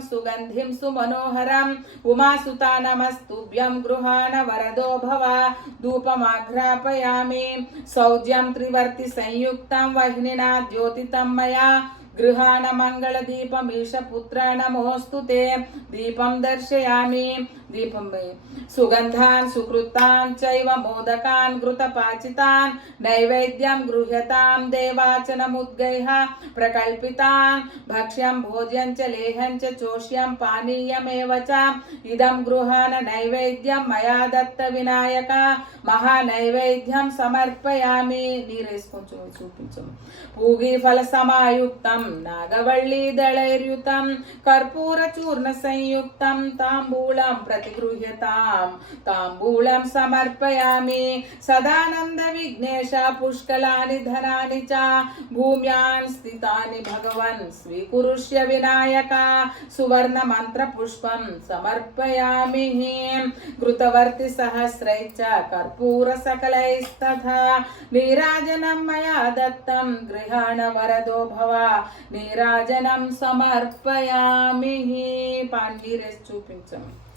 सुगन्धिं सुमनोहरम् उमासुता नमस्तुभ्यं गृहाण वरदो भव धूपमाघ्रापयामि सौज्यं त्रिवर्ति संयुक्तं वह्निना द्योतितं मया गृहाण मंगलदीपमीश पुत्र नमोऽस्तु ते दीपं दर्शयामि दीपं सुगन्धान् सुकृतान् चैव मोदकान् घृतपाचितान् नैवेद्यं गृह्यतां देवाचनमुद्गैः प्रकल्पितान् भक्ष्यं भोज्यं च लेहं च चोष्यं पानीयमेव च इदं गृहाण नैवेद्यं मया दत्त विनायक महानैवेद्यं समर्पयामि नीरेस्कोंచెం చూపించు पूगी फल समायुक्तं नागवल्ली दलैर्युतं कर्पूर चूर्ण संयुक्तं तांबूलं प्रतिगृह्यतां तांबूलं समर्पयामि सदानंद विघ्नेश पुष्कलानि धनानि च भूम्यां स्थितानि भगवन् स्वीकुरुष्य विनायक सुवर्ण मंत्र पुष्पं समर्पयामि घृतवर्ति सहस्रैश्च कर्पूर सकलैस्तथा नीराजनं मया दत्तं गृहाण वरदो भव నీరాజనం సమర్పయామి. పాండీరేసి చూపించము.